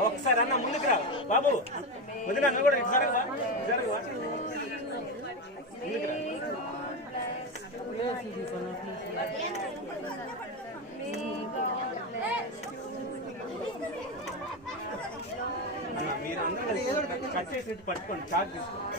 ఒకసారి అన్న ముందుకు రా. బాబు వదిన నువ్వు కూడా ఇటు జరగవా? మీరు అందరూ కట్ చేసి పట్టుకోండి చార్జ్ తీసుకోండి.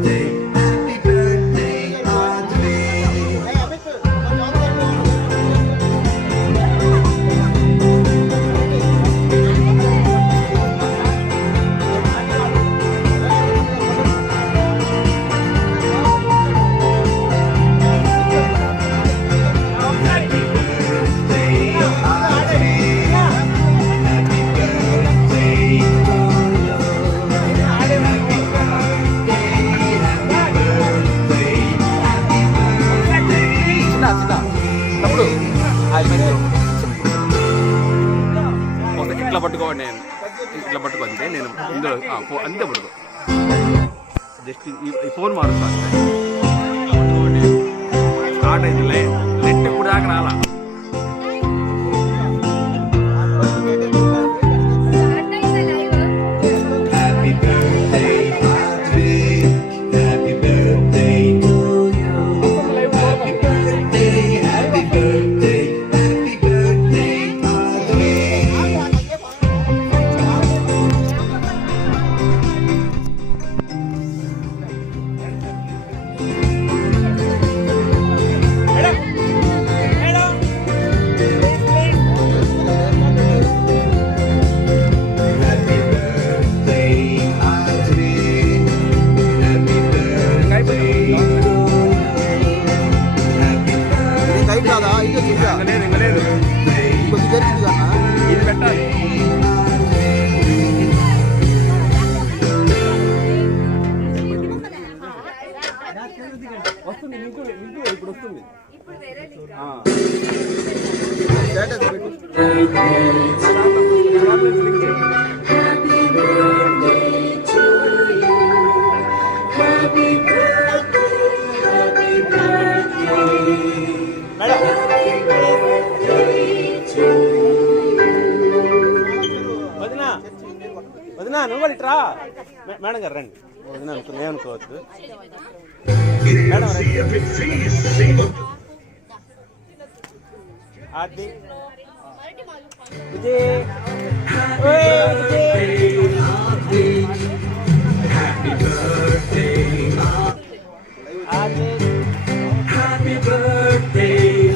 వస్తుంది లింకు లింకు ఇప్పుడు వస్తుంది. స్టేటస్ వదినా నువ్వు ఇట్రా మేడం గారు రండి. వదినా అనుకోవద్దు. आदि विजय ओए Vijay happy birthday Aadi happy birthday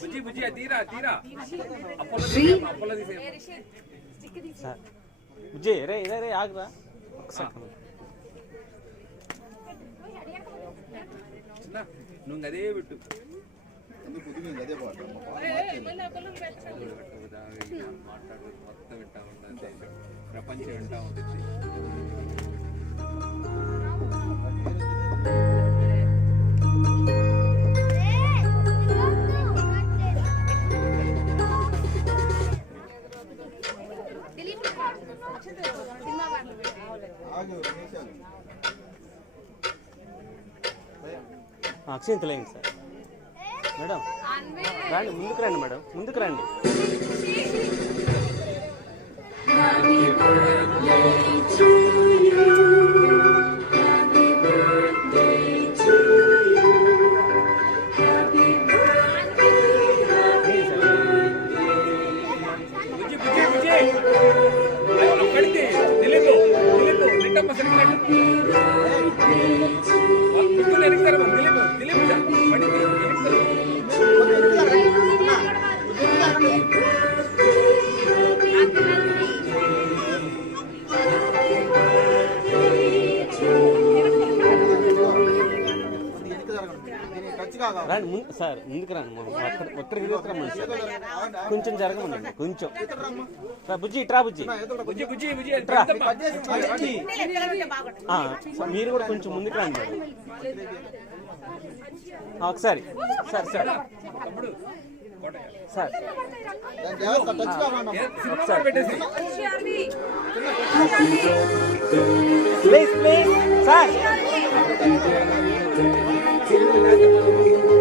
బుజ్జి బుజ్జి అది తీరా తీరా అప్పలో తీసేయ్, అప్పలో తీసేయ్. సార్ విజయ్ రే రే రే ఆగురా నువ్వు అదే పెట్టు మాట్లాడు మొత్తం వింటా ఉంటా దేశం ప్రపంచం వింటా ఉంటుంది అక్షయం తెలియండి సార్. మేడం రండి ముందుకు రండి మేడం ముందుకు రండి. బుజ్జి రండి ముందు సార్ ముందుకు రండి మనం అక్కడ ఒక్కడికి రమ్మని సార్. కొంచెం జరగమనండి కొంచెం. సార్ బుజ్జి ఇట్రా బుజ్జి. ఇట్రా మీరు కూడా కొంచెం ముందుకు రండి ఒకసారి. Sir sir. Sir. Please please sir.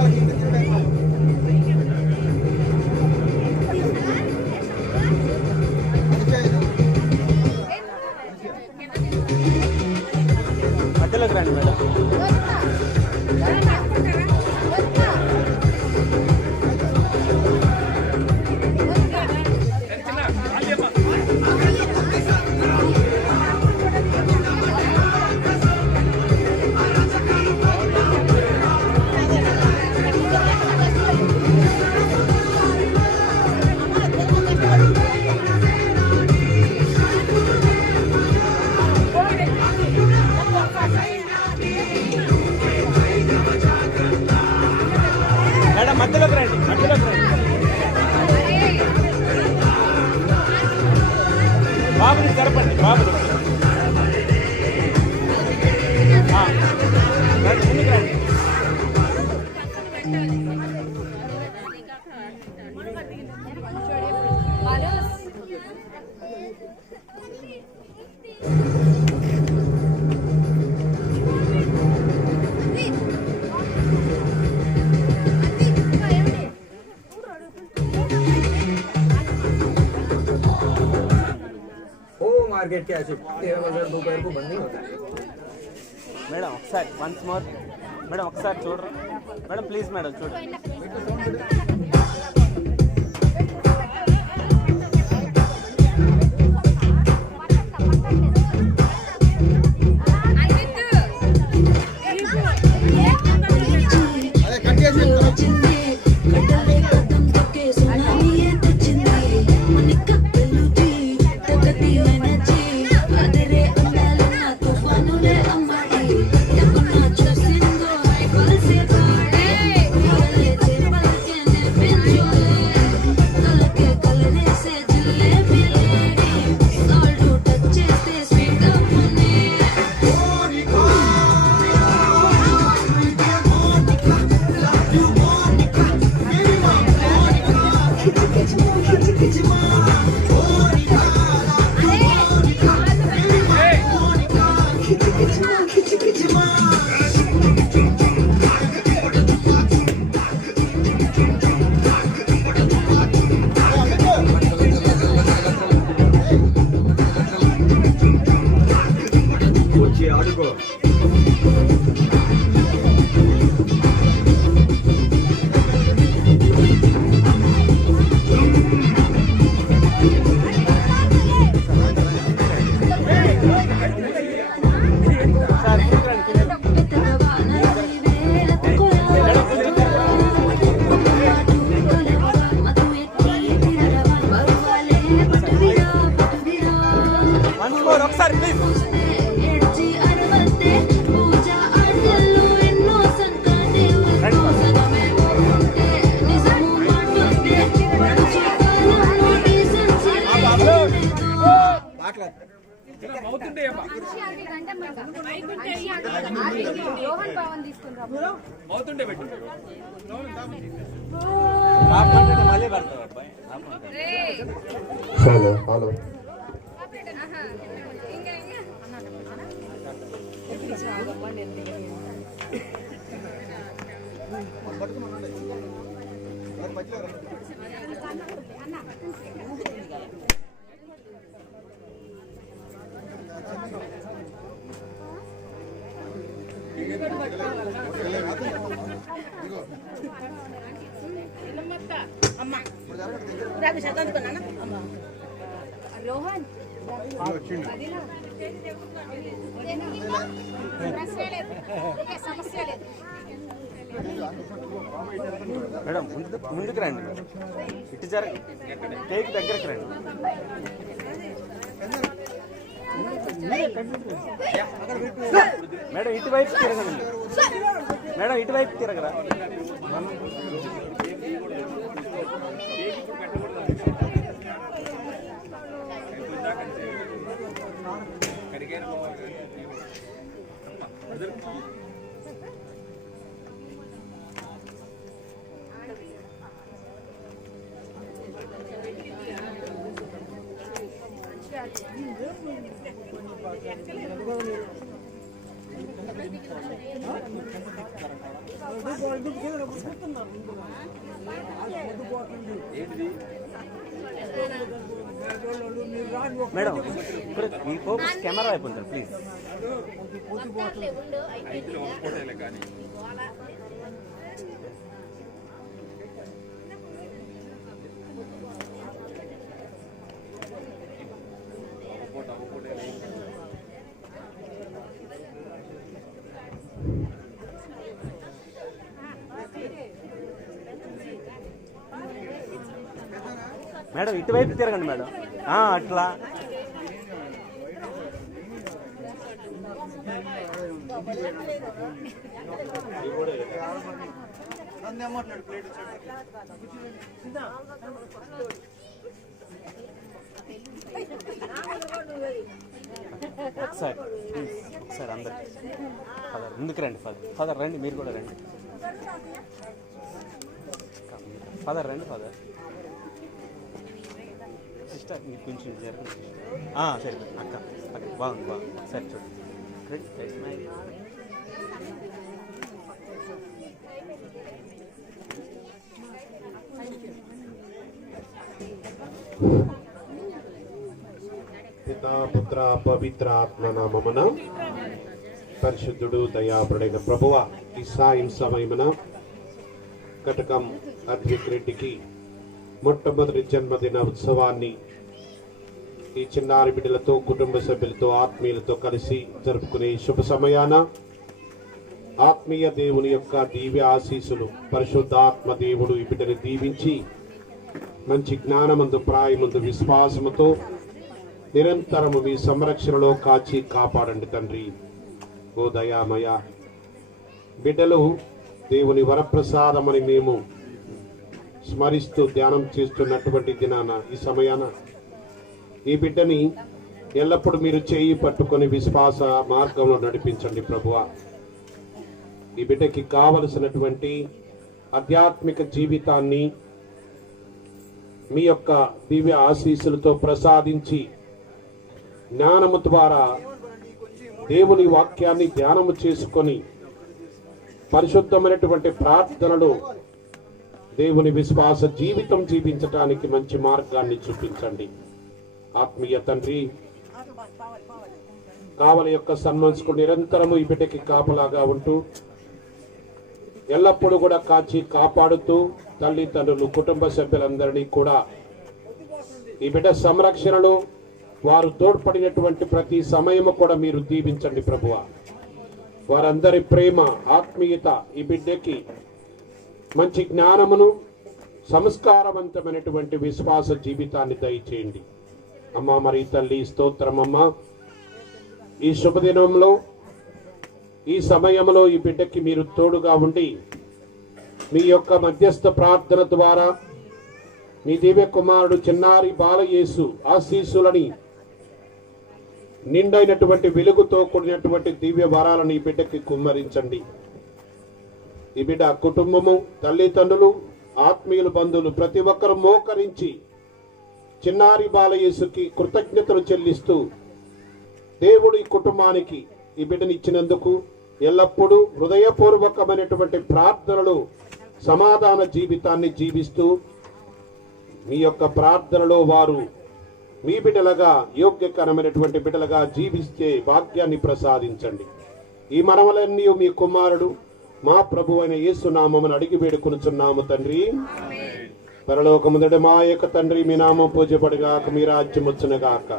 నెట్టకు మధ్యలోకి मार्केट के ऐसे तेरह बजे दोपहर को बंद नहीं होता है మేడం ఒకసారి వన్స్ మోర్ మేడం ఒకసారి చూడరు మేడం ప్లీజ్ మేడం చూడండి రోహన్? సమస్య లేదు మేడం ముందు ముందుకు రండి. ఇటు జర కేక్ దగ్గరకు రండి. మేడం ఇటువైపు తిరగండి. మేడం ఇటువైపు తిరగరా? ఏంటిది మేడం ఇక్కడ ఈ ఫోకస్ కెమెరా వైపు ఉంటారు ప్లీజ్. మేడం ఇటువైపు తిరగండి మేడం. అట్లా ఒకసారి ప్లీజ్ ఒకసారి అందరు ఫాదర్ ముందుకు రండి ఫాదర్ ఫాదర్ రండి మీరు కూడా రండి ఫాదర్ రండి ఫాదర్ సిస్టర్ మీకు కొంచెం జరగదు. సరే అక్క అక్క బాగుంది బాగుంది. సరే చూడండి రెడీ పుత్ర పవిత్ర ఆత్మ నామమున పరిశుద్ధుడు దయాపడైన ప్రభువ ఈ సాయం సమయమున కటకం అద్విక్ రెడ్డికి మొట్టమొదటి జన్మదిన ఉత్సవాన్ని ఈ చిన్నారి బిడ్డలతో కుటుంబ సభ్యులతో ఆత్మీయులతో కలిసి జరుపుకునే శుభ సమయాన ఆత్మీయ దేవుని యొక్క దివ్య ఆశీస్సులు పరిశుద్ధాత్మ దేవుడు ఈ బిడ్డని దీవించి మంచి జ్ఞానమందు ప్రాయమందు విశ్వాసముతో నిరంతరము మీ సంరక్షణలో కాచి కాపాడండి తండ్రి. ఓ దయామయ బిడ్డలు దేవుని వరప్రసాదమని మేము స్మరిస్తూ ధ్యానం చేస్తున్నటువంటి దినాన ఈ సమయాన ఈ బిడ్డని ఎల్లప్పుడూ మీరు చేయి పట్టుకొని విశ్వాస మార్గంలో నడిపించండి ప్రభువ. ఈ బిడ్డకి కావలసినటువంటి ఆధ్యాత్మిక జీవితాన్ని మీ యొక్క దివ్య ఆశీస్సులతో ప్రసాదించి జ్ఞానము ద్వారా దేవుని వాక్యాన్ని ధ్యానము చేసుకొని పరిశుద్ధమైనటువంటి ప్రార్థనలు దేవుని విశ్వాస జీవితం జీవించటానికి మంచి మార్గాన్ని చూపించండి. ఆత్మీయ తండ్రి కావల యొక్క సన్మాన్స్కు నిరంతరము ఈ బిడ్డకి కాపలాగా ఉంటూ ఎల్లప్పుడూ కూడా కాచి కాపాడుతూ తల్లిదండ్రులు కుటుంబ సభ్యులందరినీ కూడా ఈ బిడ్డ సంరక్షణలో వారు తోడ్పడినటువంటి ప్రతి సమయము కూడా మీరు దీవించండి ప్రభువ. వారందరి ప్రేమ ఆత్మీయత ఈ బిడ్డకి మంచి జ్ఞానమును సంస్కారవంతమైనటువంటి విశ్వాస జీవితాన్ని దయచేయండి. అమ్మా మరి తల్లి స్తోత్రమమ్మ ఈ శుభదినంలో ఈ సమయంలో ఈ బిడ్డకి మీరు తోడుగా ఉండి మీ యొక్క మధ్యస్థ ప్రార్థన ద్వారా మీ దివ్య కుమారుడు చిన్నారి బాలయేసు ఆశీస్సులని నిండైనటువంటి వెలుగుతో కూడినటువంటి దివ్య వరాలను ఈ బిడ్డకి కుమ్మరించండి. ఈ బిడ్డ కుటుంబము తల్లిదండ్రులు ఆత్మీయులు బంధువులు ప్రతి ఒక్కరు మోకరించి చిన్నారి బాలయేసుకి కృతజ్ఞతలు చెల్లిస్తూ దేవుడు ఈ కుటుంబానికి ఈ బిడ్డని ఇచ్చినందుకు ఎల్లప్పుడూ హృదయపూర్వకమైనటువంటి ప్రార్థనలు సమాధాన జీవితాన్ని జీవిస్తూ మీ యొక్క ప్రార్థనలో వారు మీ బిడ్డలుగా యోగ్యకరమైనటువంటి బిడ్డలుగా జీవిస్తే భాగ్యాన్ని ప్రసాదించండి. ఈ మనవలన్నీ మీ కుమారుడు మా ప్రభు అయిన యేసునామమును అడిగి వేడుకొనుచున్నాము తండ్రి పరలోకముదట మా యొక్క తండ్రి మీ నామం పూజపడిగాక మీ రాజ్యం వచ్చునుగాక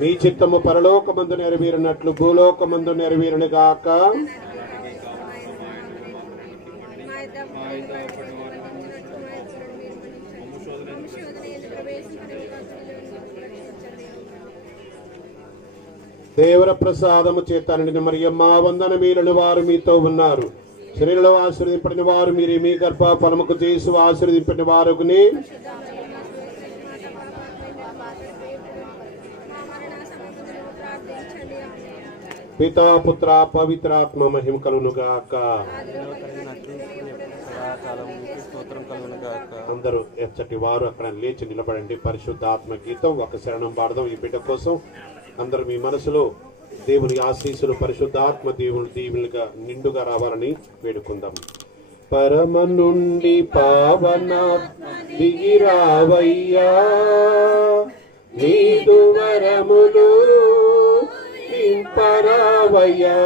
మీ చిత్తము పరలోకమందు నెరవేరినట్లు భూలోకమందు నెరవేరునుగాక దేవర ప్రసాదము చేతానండి మా వందన మీలను వారు మీతో ఉన్నారు శరీరంలో ఆశీర్వదింపడిన వారు మీరు మీ గర్భ ఫలముకు చేసి ఆశీర్వదింపడిన వారుకుని. పితా పుత్ర పవిత్రాత్మ మహిమ కలునుగాక అందరూ ఎచ్చటి వారు అక్కడ లేచి నిలబడండి. పరిశుద్ధాత్మ గీతం ఒక శరణం పాడదాం ఈ బిడ్డ కోసం. అందరూ మీ మనసులో దేవుని ఆశీస్సులు పరిశుద్ధాత్మ దేవుని దీవులుగా నిండుగా రావాలని వేడుకుందాం. పరమ నుండి పావన దిగిరావయ్యా నీదు వరములు నింపరావయ్యా.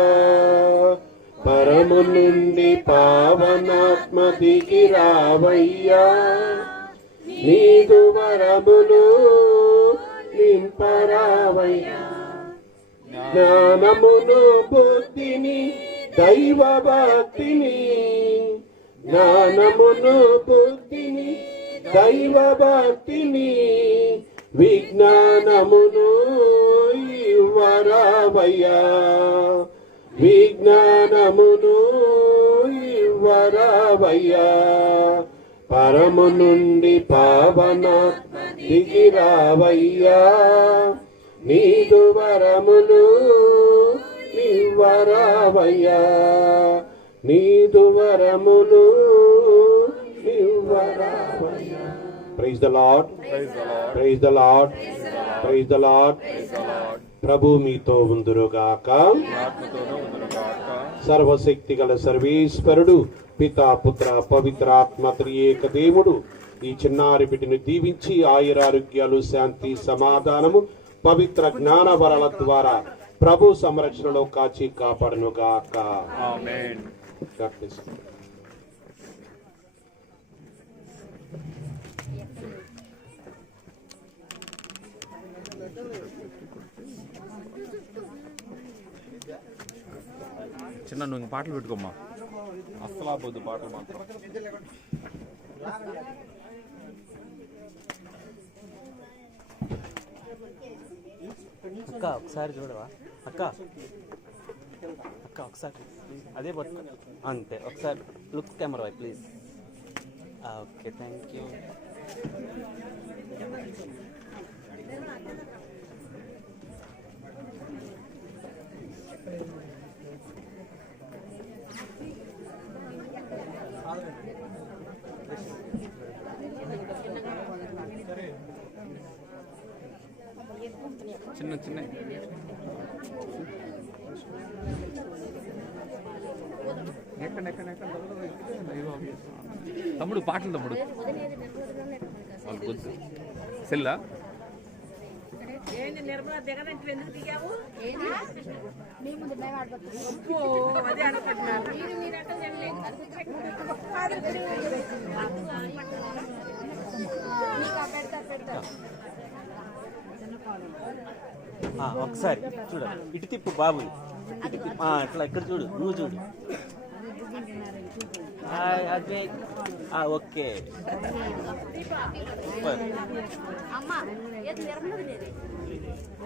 పరము నుండి పావనాత్మ దిగిరావయ్యా నీదు వరములు నింపరావయ్యా. జ్ఞానమును బుద్ధిని దైవ భక్తిని జ్ఞానమును బుద్ధిని దైవ భక్తిని విజ్ఞానమును ఇవ్వరావయ్యా. విజ్ఞానమును ఇవ్వరావయ్యా. పరము నుండి పావన దిగిరావయ్యా. నీదు వరములు నివ్వరావయ్యా నీదు వరములు నివ్వరావయ్యా praise the lord praise the lord praise the lord ప్రభు మీతో ఉందురుగాక. సర్వశక్తి గల సర్వేశ్వరుడు పితా పుత్ర పవిత్రాత్మ త్రియేక దేవుడు. ఈ చిన్నారి బిడ్డను దీవించి ఆయురారోగ్యాలు శాంతి సమాధానము పవిత్ర జ్ఞాన వరల ద్వారా ప్రభు సంరక్షణలో కాచి కాపాడును గాక చిన్న నువ్వు పాటలు పెట్టుకోమ్మా. అస్సలు ఆపోద్దు పాటలు మాత్రం. అక్క ఒకసారి చూడవా? అక్క. అక్క ఒకసారి. అదే పట్టుకో అంతే ఒకసారి లుక్ కెమెరా వై ప్లీజ్ ఓకే థ్యాంక్ యూ చిన్న చిన్న. ఎక్కడ ఎక్కడ ఎక్కడ? తమ్ముడు పాటలు తమ్ముడు. వద్దు. సెల్లా? ఏది మీ ఒకసారి చూడ ఇటు తిప్పు బాబు. ఇటు ఇట్లా ఇక్కడ చూడు. నువ్వు చూడు. అదే ఆ, ఓకే.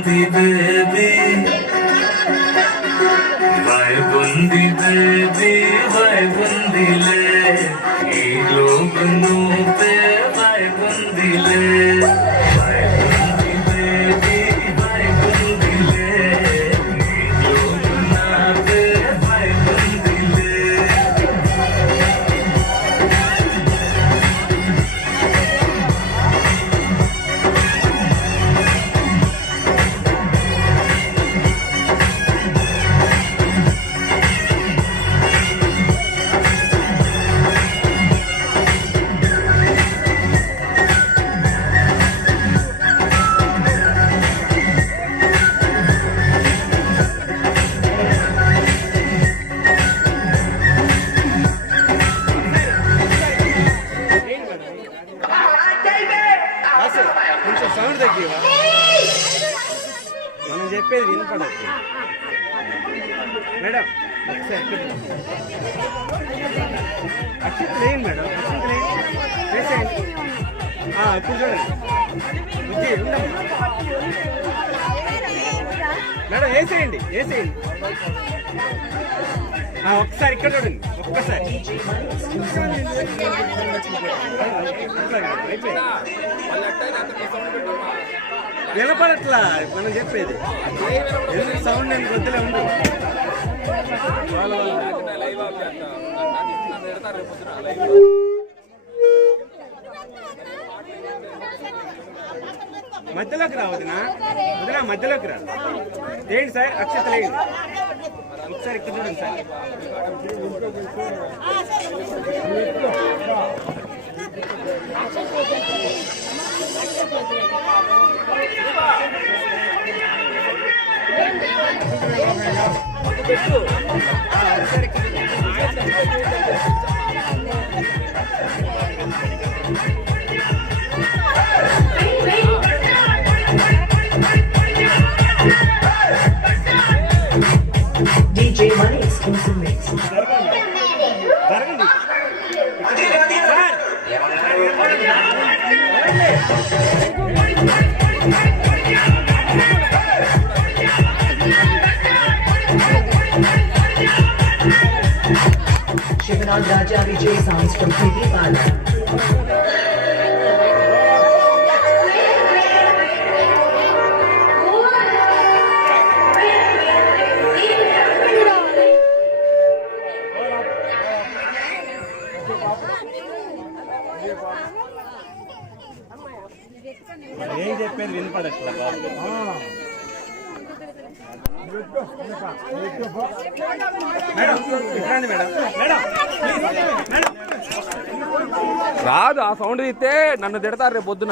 వైబుంది బేబీ వైబుంది బేబీ వైబుందిలే వినపడట్లా? మనం చెప్పేది. ఎందుకు సౌండ్ నేను వద్దులే ఉండదు మధ్యలోకి రావద్దునా వదినా. వదినా మధ్యలోకి రా. ఏంటి సార్ అక్షత లేదు ఒకసారి ఇక్కడ చూడండి sir. DJ Money exclusive mix. Shivanand Rajavi J songs from TV Bala. రాదు ఆ సౌండ్ ఇస్తే నన్ను తిడతారు రేపు పొద్దున.